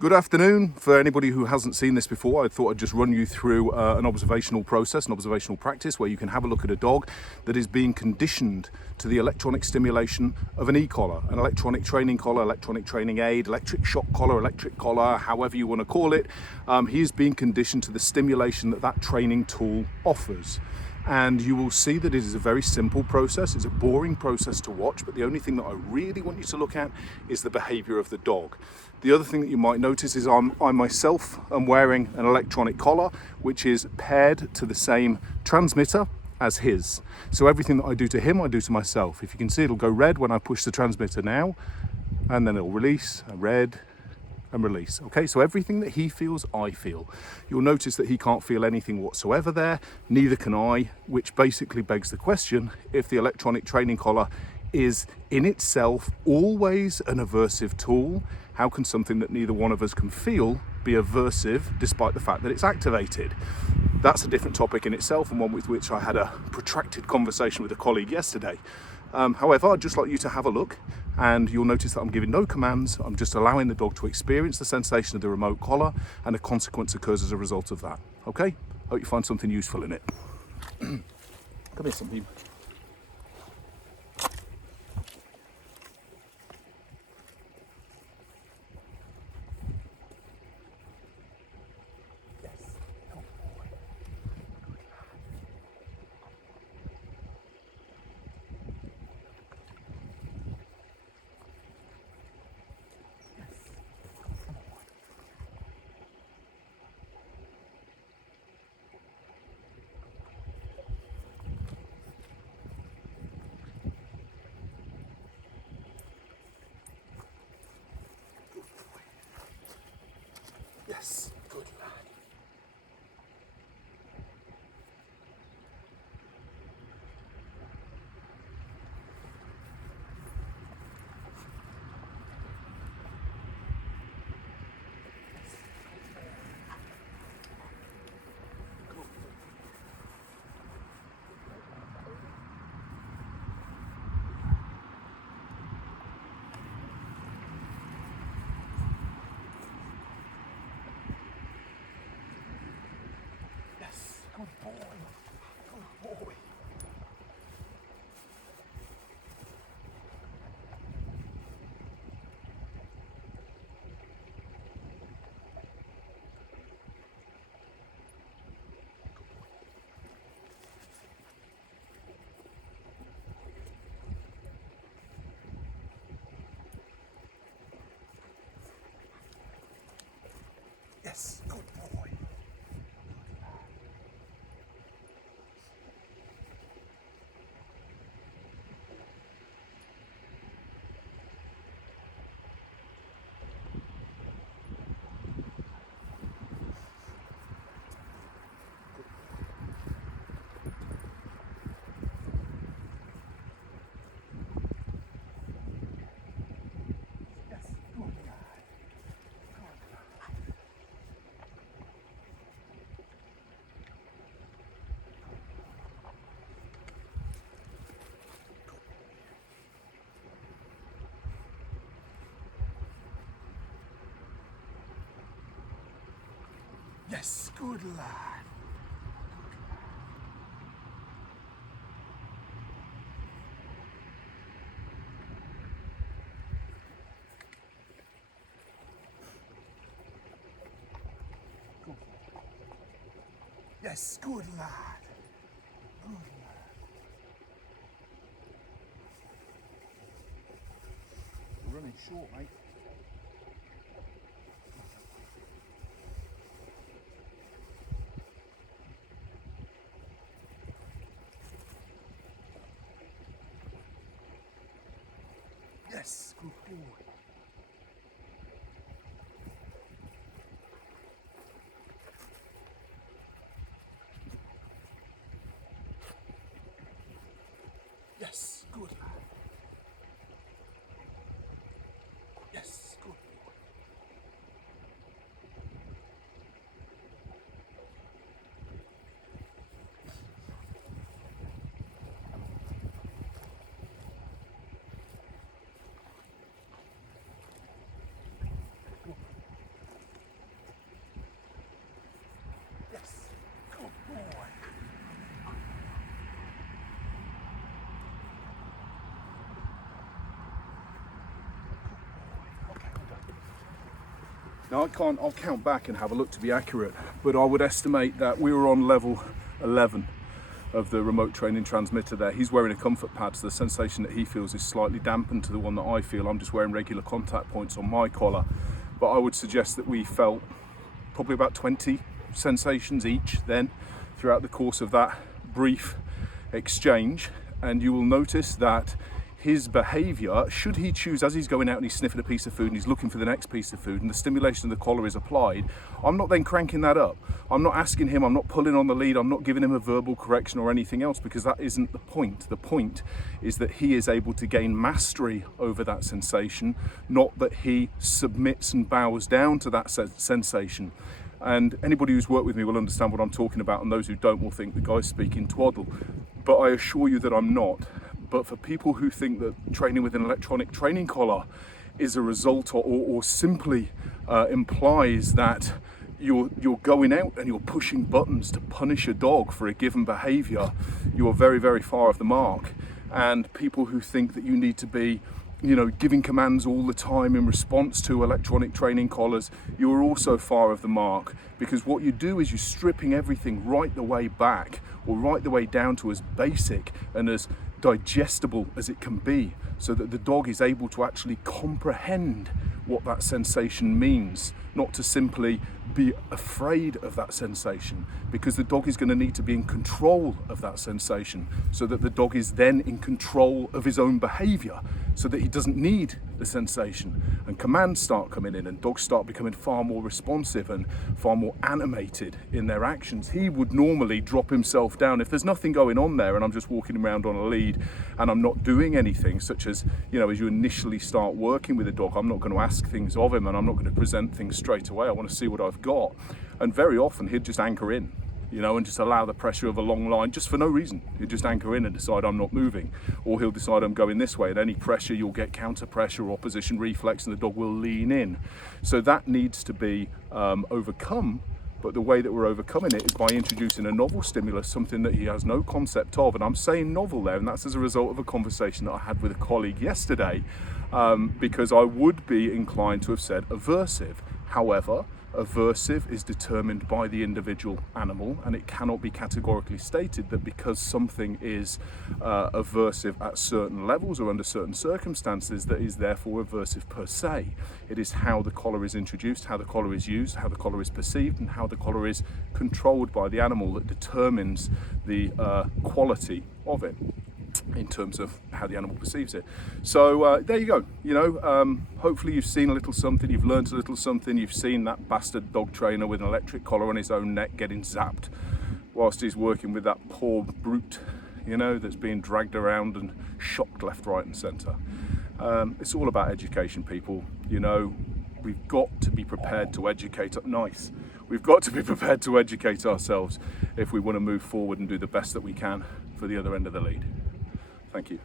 Good afternoon. For anybody who hasn't seen this before, I thought I'd just run you through an observational process, an observational practice where you can have a look at a dog that is being conditioned to the electronic stimulation of an e-collar, an electronic training collar, electronic training aid, electric shock collar, however you want to call it. He is being conditioned to the stimulation that that training tool offers. And you will see that it is a very simple process. It's a boring process to watch, but the only thing that I really want you to look at is the behaviour of the dog. The other thing that you might notice is I myself am wearing an electronic collar, which is paired to the same transmitter as his. So everything that I do to him, I do to myself. If you can see, it'll go red when I push the transmitter now, and then it'll release, red, and release. Okay, so everything that he feels, I feel. You'll notice that he can't feel anything whatsoever there, neither can I, which basically begs the question, if the electronic training collar is in itself always an aversive tool, how can something that neither one of us can feel be aversive despite the fact that it's activated? That's a different topic in itself, and one with which I had a protracted conversation with a colleague yesterday. However, I'd just like you to have a look, and you'll notice that I'm giving no commands. I'm just allowing the dog to experience the sensation of the remote collar, and a consequence occurs as a result of that. Okay? Hope you find something useful in it. Come here, Sunbeam. Yes, good lad. Yes, good boy. Good boy. Yes, good boy. Yes, good lad. Yes, good lad. Yes, good lad. Good lad. We're running short, mate. Yes, good boy. Yes, good lad. Yes, good boy. Now I'll count back and have a look to be accurate, but I would estimate that we were on level 11 of the remote training transmitter there. He's wearing a comfort pad, so the sensation that he feels is slightly dampened to the one that I feel. I'm just wearing regular contact points on my collar, but I would suggest that we felt probably about 20 sensations each then throughout the course of that brief exchange. And you will notice that his behaviour, should he choose, as he's going out and he's sniffing a piece of food and he's looking for the next piece of food and the stimulation of the collar is applied, I'm not then cranking that up. I'm not asking him, I'm not pulling on the lead, I'm not giving him a verbal correction or anything else, because that isn't the point. The point is that he is able to gain mastery over that sensation, not that he submits and bows down to that sensation. And anybody who's worked with me will understand what I'm talking about, and those who don't will think the guy's speaking twaddle. But I assure you that I'm not. But for people who think that training with an electronic training collar is a result or simply implies that you're going out and you're pushing buttons to punish a dog for a given behaviour, you're very, very far off the mark. And people who think that you need to be, giving commands all the time in response to electronic training collars, you're also far of the mark, because what you do is you're stripping everything right the way back, or right the way down to as basic and as digestible as it can be, so that the dog is able to actually comprehend what that sensation means, not to simply be afraid of that sensation, because the dog is going to need to be in control of that sensation, so that the dog is then in control of his own behaviour, so that he doesn't need the sensation. And commands start coming in and dogs start becoming far more responsive and far more animated in their actions. He would normally drop himself down if there's nothing going on there and I'm just walking around on a lead and I'm not doing anything, such as, as you initially start working with a dog, I'm not going to ask things of him and I'm not going to present things straight away. I want to see what I've got. And very often he'd just anchor in, and just allow the pressure of a long line just for no reason. He'll just anchor in and decide I'm not moving, or he'll decide I'm going this way. At any pressure, you'll get counter pressure or opposition reflex and the dog will lean in. So that needs to be overcome. But the way that we're overcoming it is by introducing a novel stimulus, something that he has no concept of. And I'm saying novel there, and that's as a result of a conversation that I had with a colleague yesterday, because I would be inclined to have said aversive. However, aversive is determined by the individual animal, and it cannot be categorically stated that because something is aversive at certain levels or under certain circumstances that is therefore aversive per se. It is how the collar is introduced, how the collar is used, how the collar is perceived, and how the collar is controlled by the animal that determines the quality of it, in terms of how the animal perceives it. So there you go. Hopefully you've seen a little something, you've learned a little something, you've seen that bastard dog trainer with an electric collar on his own neck getting zapped whilst he's working with that poor brute, that's being dragged around and shocked left, right and centre. It's all about education, people. We've got to be prepared to educate. We've got to be prepared to educate ourselves if we want to move forward and do the best that we can for the other end of the lead. Thank you.